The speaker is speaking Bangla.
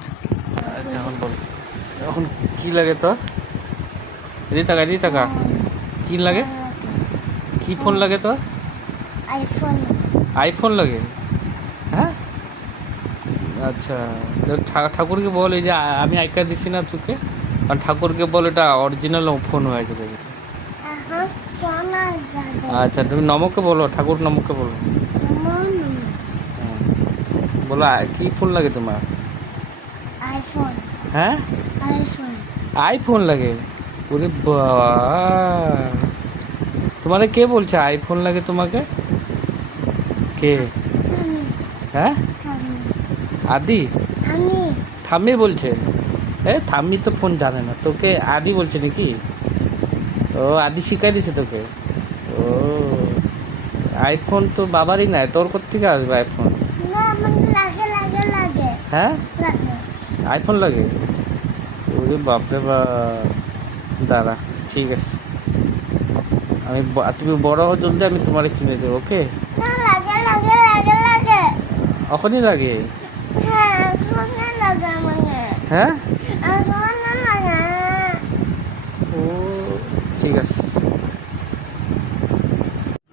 আচ্ছা আচ্ছা এখন বল, এখন কি লাগে তোর? এদিকে টাকা কি লাগে? কি ফোন লাগে তোর? আইফোন। আইফোন লাগে? হ্যাঁ আচ্ছা, তো ঠাকুরকে বল এই যে আমি আইকা দিছি না তোকে, আর ঠাকুরকে বল এটা অরিজিনাল ফোন হয়েছে দেখি। এখন সোনা যাবে। আচ্ছা তুমি নমকে বলো, ঠাকুর নমকে বলো। হ্যাঁ, বলো কি ফোন লাগে তোমার? আইফোন। হ্যাঁ আইফোন। আইফোন লাগে? ওরে বাবা, তোমারে কে বলছে আইফোন লাগে তোমাকে? কে? আমি। হ্যাঁ আমি। আদি? আমি। থাম্মি বলছে? এ থাম্মি তো ফোন জানে না, তোকে আদি বলছে নাকি? ও আদি শিখাই দিছে তোকে? ও আইফোন তো বাবারই নাই, তোর কোত্থেকে আসবে আইফোন? না আমাকে লাগে লাগে লাগে হ্যাঁ লাগে। আইফোন লাগে? ওরে বাপরে বাপ, দাঁড়া ঠিক আছে, আমি তুমি বড় হো জলদি, আমি তোমারে কিনে দেবো, ওকে? না লাগে লাগে লাগে লাগে। এখনই লাগে? হ্যাঁ এখনই লাগে আমাকে। হ্যাঁ এখনই লাগে। ও ঠিক আছে।